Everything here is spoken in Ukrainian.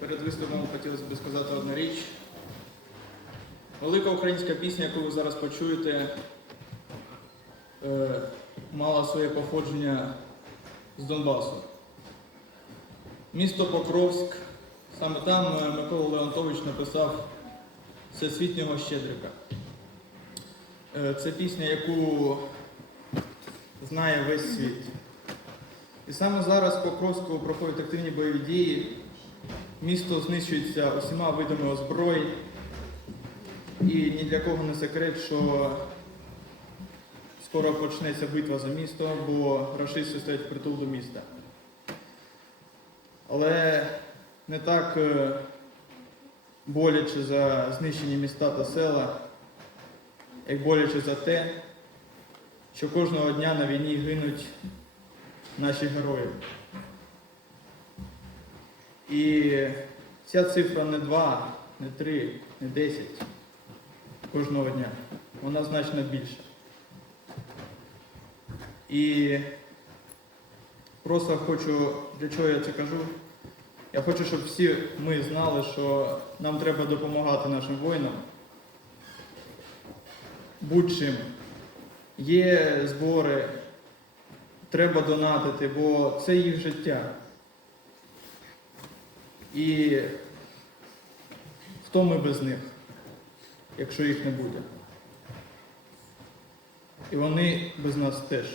Перед виступом хотілося б сказати одну річ. Велика українська пісня, яку ви зараз почуєте, е, мала своє походження з Донбасу. Місто Покровськ, саме там е, Микола Леонтович написав Всесвітнього Щедрика. Е, Це пісня, яку знає весь світ. І саме зараз в Покровську проходять активні бойові дії. Місто знищується усіма видами озброї. І ні для кого не секрет, що скоро почнеться битва за місто, бо рашисти стоять впритул до міста. Але не так е, боляче за знищені міста та села, як боляче за те, що кожного дня на війні гинуть наші герої. І ця цифра не 2, не 3, не 10 кожного дня. Вона значно більша. І просто хочу, для чого я це кажу? Я хочу, щоб всі ми знали, що нам треба допомагати нашим воїнам будь-чим. Є збори, треба донатити, бо це їх життя. І хто ми без них, якщо їх не буде? І вони без нас теж.